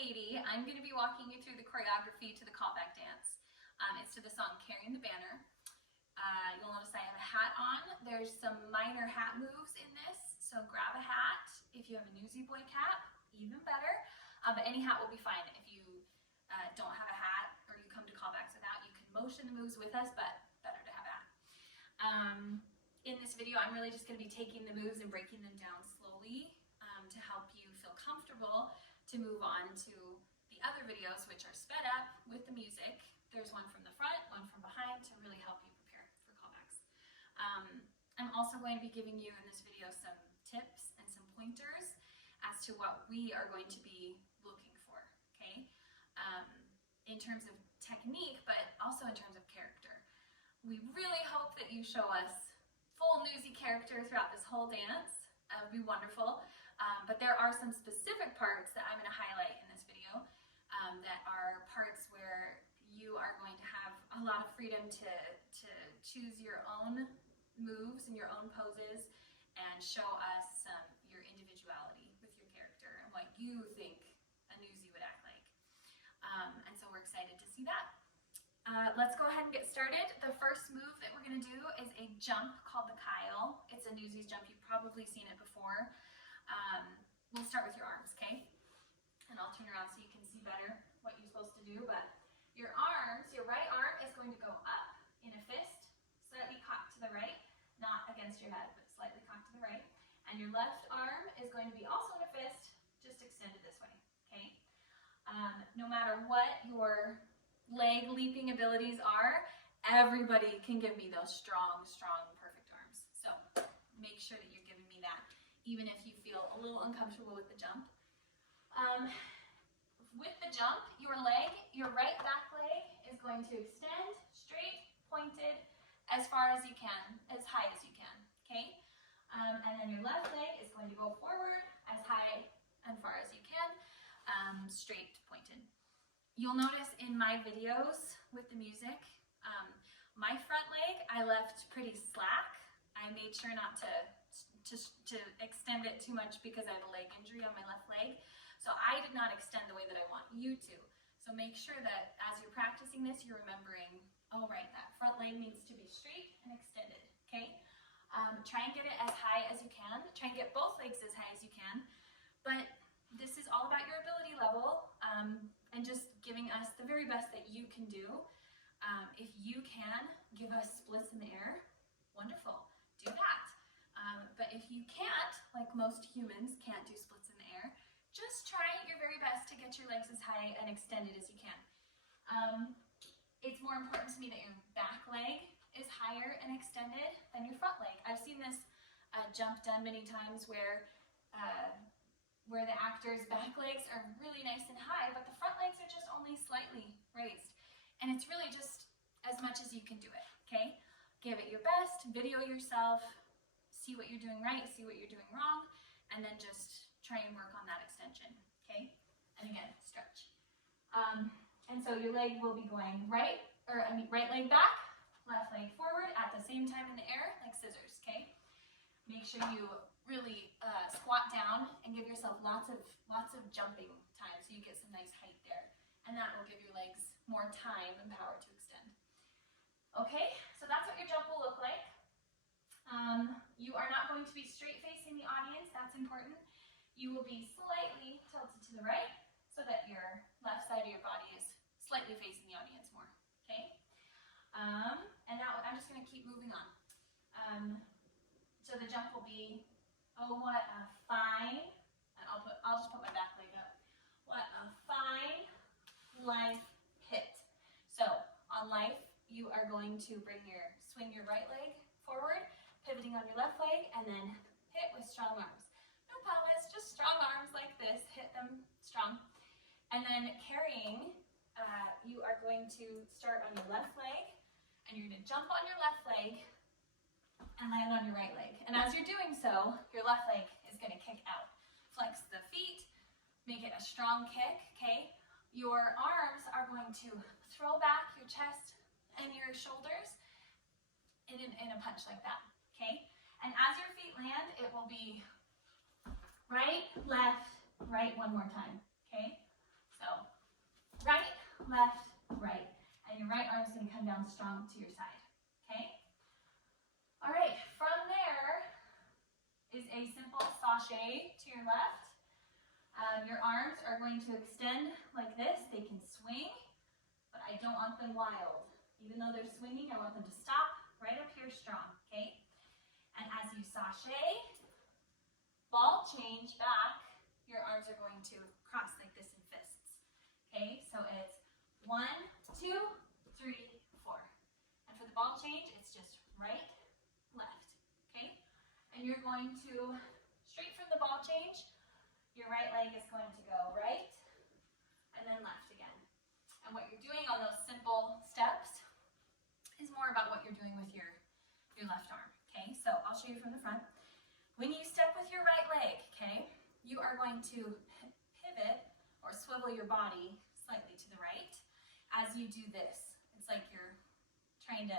Katie. I'm going to be walking you through the choreography to the callback dance. It's to the song Carrying the Banner. You'll notice I have a hat on. There's some minor hat moves in this, so grab a hat. If you have a Newsy Boy cap, even better, but any hat will be fine. If you don't have a hat or you come to callbacks without, you can motion the moves with us, but better to have a hat. In this video, I'm really just going to be taking the moves and breaking them down slowly to help you feel comfortable to move on to the other videos, which are sped up with the music. There's one from the front, one from behind, to really help you prepare for callbacks. I'm also going to be giving you in this video some tips and some pointers as to what we are going to be looking for, okay? In terms of technique, but also in terms of character. We really hope that you show us full Newsy character throughout this whole dance. It would be wonderful. But there are some specific parts that I'm going to highlight in this video that are parts where you are going to have a lot of freedom to choose your own moves and your own poses and show us your individuality with your character and what you think a Newsy would act like. And so we're excited to see that. Let's go ahead and get started. The first move that we're going to do is a jump called the Kyle. It's a Newsy's jump. You've probably seen it before. We'll start with your arms, okay? And I'll turn around so you can see better what you're supposed to do. But your arms, your right arm is going to go up in a fist, slightly cocked to the right, not against your head, but slightly cocked to the right. And your left arm is going to be also in a fist, just extended this way, okay? No matter what your leg leaping abilities are, everybody can give me those strong, perfect arms. So make sure that you're giving me that, even if you feel a little uncomfortable with the jump. With the jump, your right back leg is going to extend straight, pointed, as far as you can, as high as you can, okay? And then your left leg is going to go forward as high and far as you can, straight, pointed. You'll notice in my videos with the music, my front leg I left pretty slack. I made sure not to extend it too much because I have a leg injury on my left leg. So I did not extend the way that I want you to. So make sure that as you're practicing this, you're remembering, oh right, that front leg needs to be straight and extended, okay? Try and get it as high as you can. Try and get both legs as high as you can. But this is all about your ability level and just giving us the very best that you can do. If you can give us splits in the air, wonderful, do that. But if you can't, like most humans can't do splits in the air, just try your very best to get your legs as high and extended as you can. It's more important to me that your back leg is higher and extended than your front leg. I've seen this jump done many times where the actor's back legs are really nice and high, but the front legs are just only slightly raised. And it's really just as much as you can do it, okay? Give it your best, video yourself, see what you're doing right, see what you're doing wrong, and then just try and work on that extension, okay? And again, stretch. And so your leg will be going right leg back, left leg forward at the same time in the air, like scissors, okay? Make sure you really squat down and give yourself lots of jumping time so you get some nice height there. And that will give your legs more time and power to extend. Okay, so that's what your jump will look like. You are not going to be straight facing the audience, that's important. You will be slightly tilted to the right so that your left side of your body is slightly facing the audience more, okay? And now I'm just going to keep moving on. So the jump will be, oh, what a fine, and I'll just put my back leg up. What a fine life hit. So on life, you are going to swing your right leg forward, pivoting on your left leg, and then hit with strong arms. No pelvis, just strong arms like this, hit them strong. And then carrying, you are going to start on your left leg, and you're going to jump on your left leg and land on your right leg. And as you're doing so, your left leg is going to kick out. Flex the feet, make it a strong kick, okay? Your arms are going to throw back your chest and your shoulders in a punch like that, okay? And as your feet land, it will be right, left, right one more time, okay? left, right. And your right arm's going to come down strong to your side, okay? All right, from there is a simple sachet to your left. Your arms are going to extend like this. They can swing, but I don't want them wild. Even though they're swinging, I want them to stop right up here strong, okay? And as you sachet, ball change back, your arms are going to cross like this in fists, okay? So it's 1, 2, 3, 4. And for the ball change, it's just right, left, okay? And you're going to, straight from the ball change, your right leg is going to go right and then left again. And what you're doing on those simple steps is more about what you're doing with your left arm, okay? So I'll show you from the front. When you step with your right leg, okay, you are going to pivot or swivel your body slightly to the right as you do this. It's like you're trying to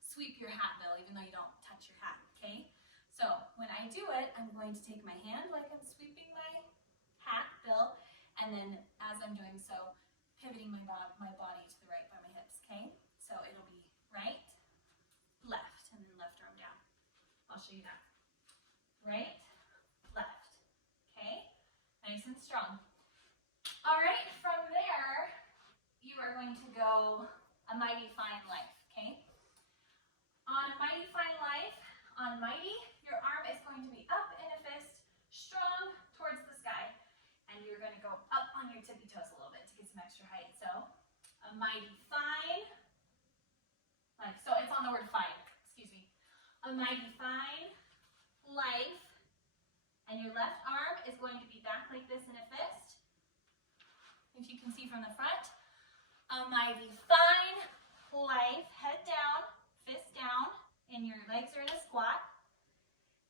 sweep your hat bill even though you don't touch your hat, okay? So when I do it, I'm going to take my hand like I'm sweeping my hat bill, and then as I'm doing so, pivoting my body to the right by my hips, okay? So it'll be right, left, and then left arm down. I'll show you that. Right, left, okay? Nice and strong. All right, from there, you are going to go a mighty fine life, okay? On a mighty fine life, on mighty, your arm is going to be up in a fist, strong towards the sky. And you're going to go up on your tippy toes a little bit to get some extra height. So, a mighty fine life. So, it's on the word fine, excuse me. A mighty fine life. And your left arm is going to be back like this in a fist. If you can see from the front. A mighty fine life. Head down, fist down, and your legs are in a squat.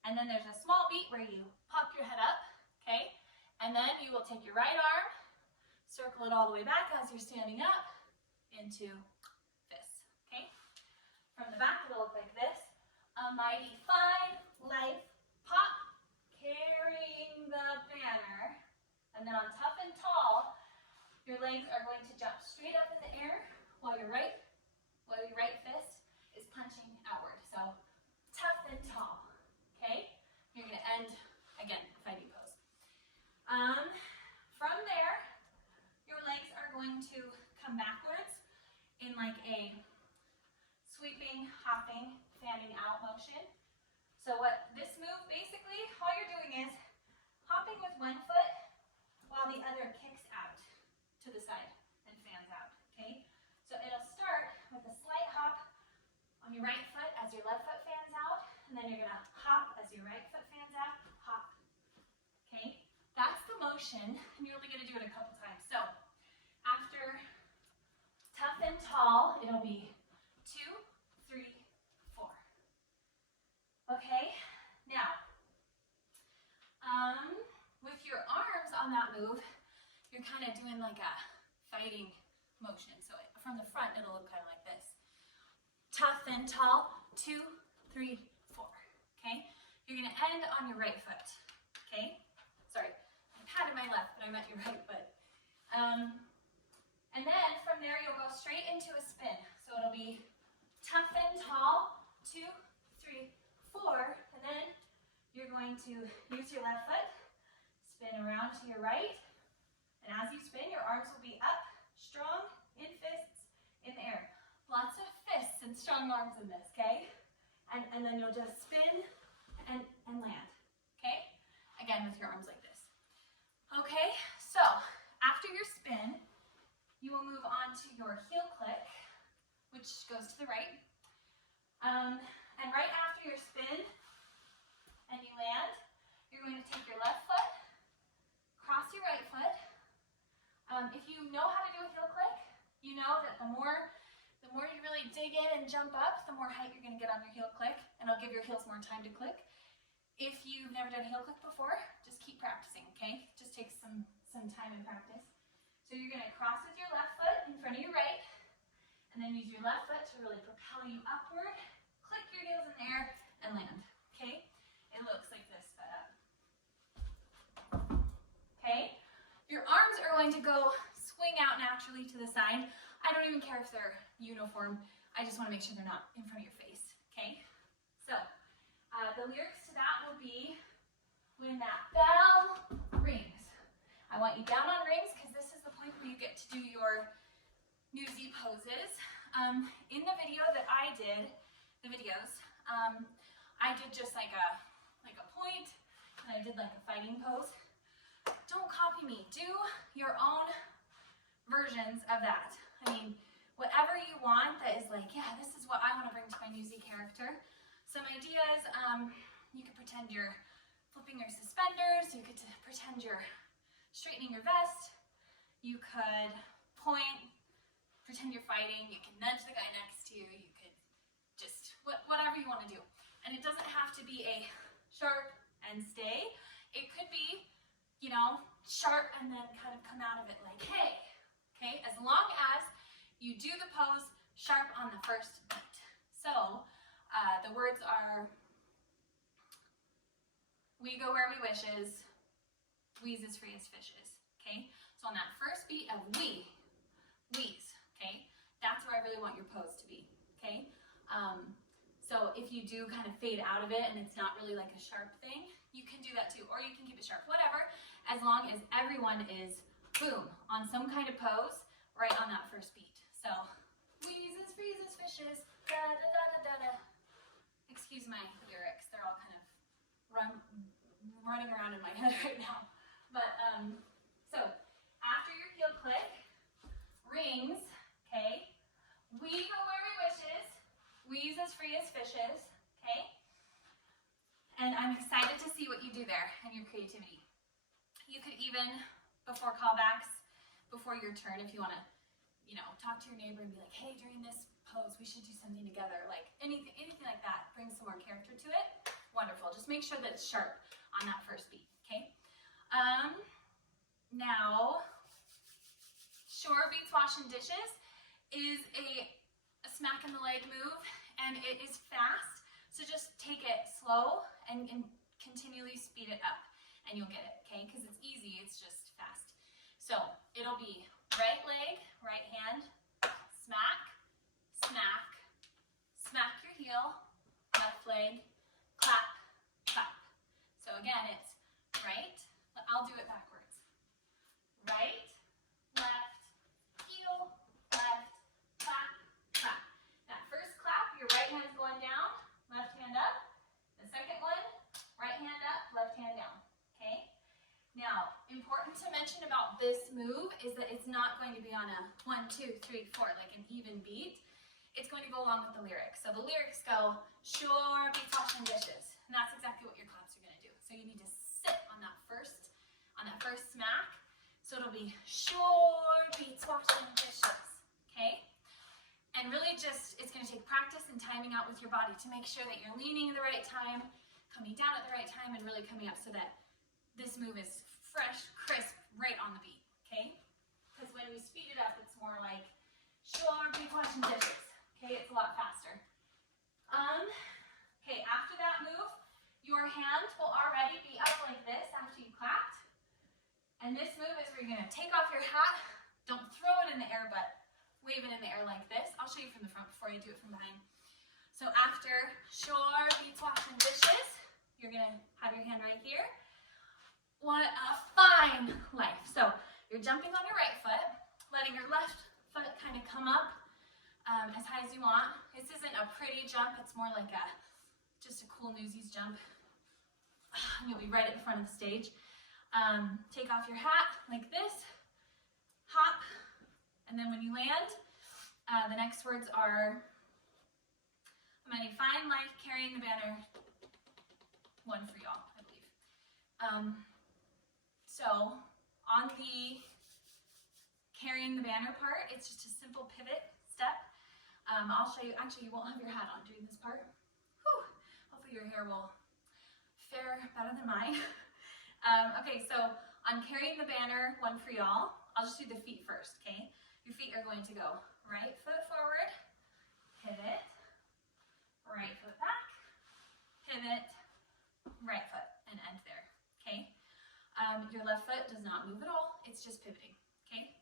And then there's a small beat where you pop your head up, okay? And then you will take your right arm, circle it all the way back as you're standing up into fists, okay? From the back, it'll look like this. A mighty fine life, pop, carrying the banner. And then on tough and tall, your legs are going to jump straight up in the air while your right fist is punching outward. So tough and tall, okay? You're gonna end, again, fighting pose. From there, your legs are going to come backwards in like a sweeping, hopping, fanning out motion. So what this move, basically, all you're doing is hopping with one foot while the other kicks out to the side and fans out, okay? So it'll start with a slight hop on your right foot as your left foot fans out, and then you're gonna hop as your right foot fans out, hop, okay? That's the motion, and you're only gonna do it a couple times. So after tough and tall, it'll be 2, 3, 4. Okay, now, with your arms on that move, you're kind of doing like a fighting motion. So from the front, it'll look kind of like this. Tough and tall, 2, 3, 4, okay? You're gonna end on your right foot, okay? Sorry, I patted my left, but I meant your right foot. And then from there, you'll go straight into a spin. So it'll be tough and tall, 2, 3, 4, and then you're going to use your left foot, spin around to your right, and as you spin, your arms will be up, strong, in fists, in the air. Lots of fists and strong arms in this, okay? And then you'll just spin and land, okay? Again, with your arms like this. Okay, so after your spin, you will move on to your heel click, which goes to the right. And right after your spin and you land, you're going to take your left foot, cross your right foot. If you know how to do a heel click, you know that the more you really dig in and jump up, the more height you're going to get on your heel click, and it'll give your heels more time to click. If you've never done a heel click before, just keep practicing, okay? Just takes some time and practice. So you're going to cross with your left foot in front of your right, and then use your left foot to really propel you upward, click your heels in the air, and land, okay? It looks like this sped up. Okay? Your arms are going to go swing out naturally. naturally to the side. I don't even care if they're uniform. I just want to make sure they're not in front of your face, okay? So the lyrics to that will be, when that bell rings. I want you down on rings because this is the point where you get to do your newsy poses. In the video that I did, the videos, I did just like a point, and I did like a fighting pose. Don't copy me. Do your own versions of that. I mean, whatever you want that is like, yeah, this is what I want to bring to my newsy character. Some ideas, you could pretend you're flipping your suspenders, you could pretend you're straightening your vest, you could point, pretend you're fighting, you can nudge the guy next to you, you could just, whatever you want to do. And it doesn't have to be a sharp and stay. It could be, you know, sharp and then kind of come out of it like, hey, okay? As long as you do the pose sharp on the first beat. So the words are, we go where we wishes, wheeze as free as fishes, okay? So on that first beat of wheeze, okay? That's where I really want your pose to be, okay? So if you do kind of fade out of it and it's not really like a sharp thing, you can do that too, or you can keep it sharp, whatever, as long as everyone is, boom, on some kind of pose right on that first beat. So, wheezes, freezes, fishes, da da da da da da. Excuse my lyrics, they're all kind of running around in my head right now. But, so, after your heel click, rings, okay, we go where we wishes, wheeze as free as fishes, okay? And I'm excited to see what you do there and your creativity. You could even, before callbacks, before your turn, if you want to, you know, talk to your neighbor and be like, hey, during this pose, we should do something together. Like anything like that, bring some more character to it. Wonderful. Just make sure that it's sharp on that first beat, okay? Now, Sure Beats Washing Dishes is a smack in the leg move, and it is fast, so just take it slow and continually speed it up, and you'll get it, okay? Because it's easy, it's just fast. So it'll be right leg, right hand, smack, smack, smack your heel, left leg, clap, clap. So again, it's right, I'll do it backwards. Right, left, heel, left, clap, clap. That first clap, your right hand's going down, left hand up. The second one, right hand up, left hand down, okay? Now, important to mention about this move is that it's not going to be on a 1, 2, 3, 4, like an even beat. It's going to go along with the lyrics. So the lyrics go, sure beats washing dishes. And that's exactly what your claps are going to do. So you need to sit on that first smack. So it'll be sure beats washing dishes, okay? And really just, it's going to take practice and timing out with your body to make sure that you're leaning at the right time, coming down at the right time, and really coming up so that this move is fresh, crisp, right on the beat, okay? Because when we speed it up, it's more like, sure beats washing dishes, okay? It's a lot faster. Okay, after that move, your hand will already be up like this after you clapped. And this move is where you're going to take off your hat. Don't throw it in the air, but wave it in the air like this. I'll show you from the front before I do it from behind. So after sure beats washing dishes, you're going to have your hand right here. What a fine life. So you're jumping on your right foot, letting your left foot kind of come up as high as you want. This isn't a pretty jump. It's more like just a cool Newsies jump. You'll be right at the front of the stage. Take off your hat like this, hop, and then when you land, the next words are, a mighty fine life carrying the banner, one for y'all, I believe. So on the carrying the banner part, it's just a simple pivot step. I'll show you, actually you won't have your hat on during this part. Whew. Hopefully your hair will fare better than mine. Okay, so on carrying the banner, one for y'all, I'll just do the feet first, okay? Your feet are going to go right foot forward, pivot, right foot back, pivot, right foot, and end there, okay? Your left foot does not move at all, it's just pivoting, okay?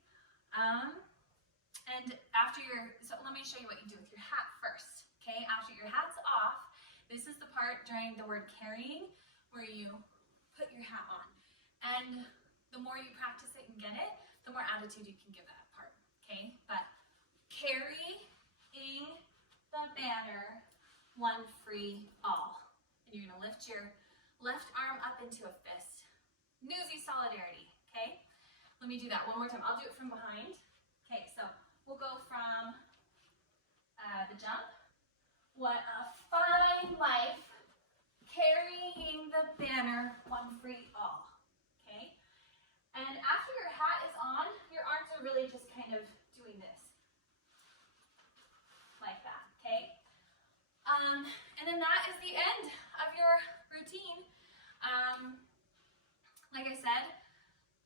And after so let me show you what you do with your hat first, okay? After your hat's off, this is the part during the word carrying where you put your hat on. And the more you practice it and get it, the more attitude you can give that part, okay? But carrying the banner, one free all. And you're gonna lift your left arm up into a fist. Newsy solidarity, okay? Let me do that one more time. I'll do it from behind. Okay, so we'll go from the jump. What a fine life, carrying the banner, one free all, okay? And after your hat is on, your arms are really just kind of doing this, like that, okay? And then that is the end of your routine. Like I said,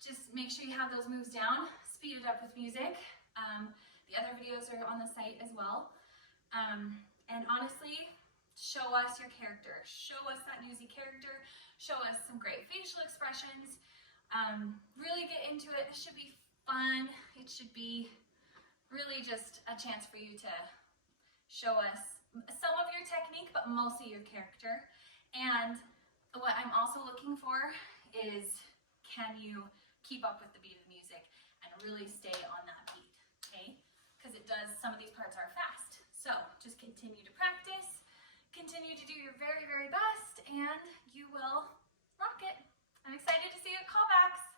just make sure you have those moves down, speed it up with music. The other videos are on the site as well. And honestly, show us your character. Show us that newsy character. Show us some great facial expressions. Really get into it. It should be fun. It should be really just a chance for you to show us some of your technique, but mostly your character. And what I'm also looking for is, can you keep up with the beat of music and really stay on that beat, okay? Because some of these parts are fast. So just continue to practice, continue to do your very, very best, and you will rock it. I'm excited to see you at callbacks.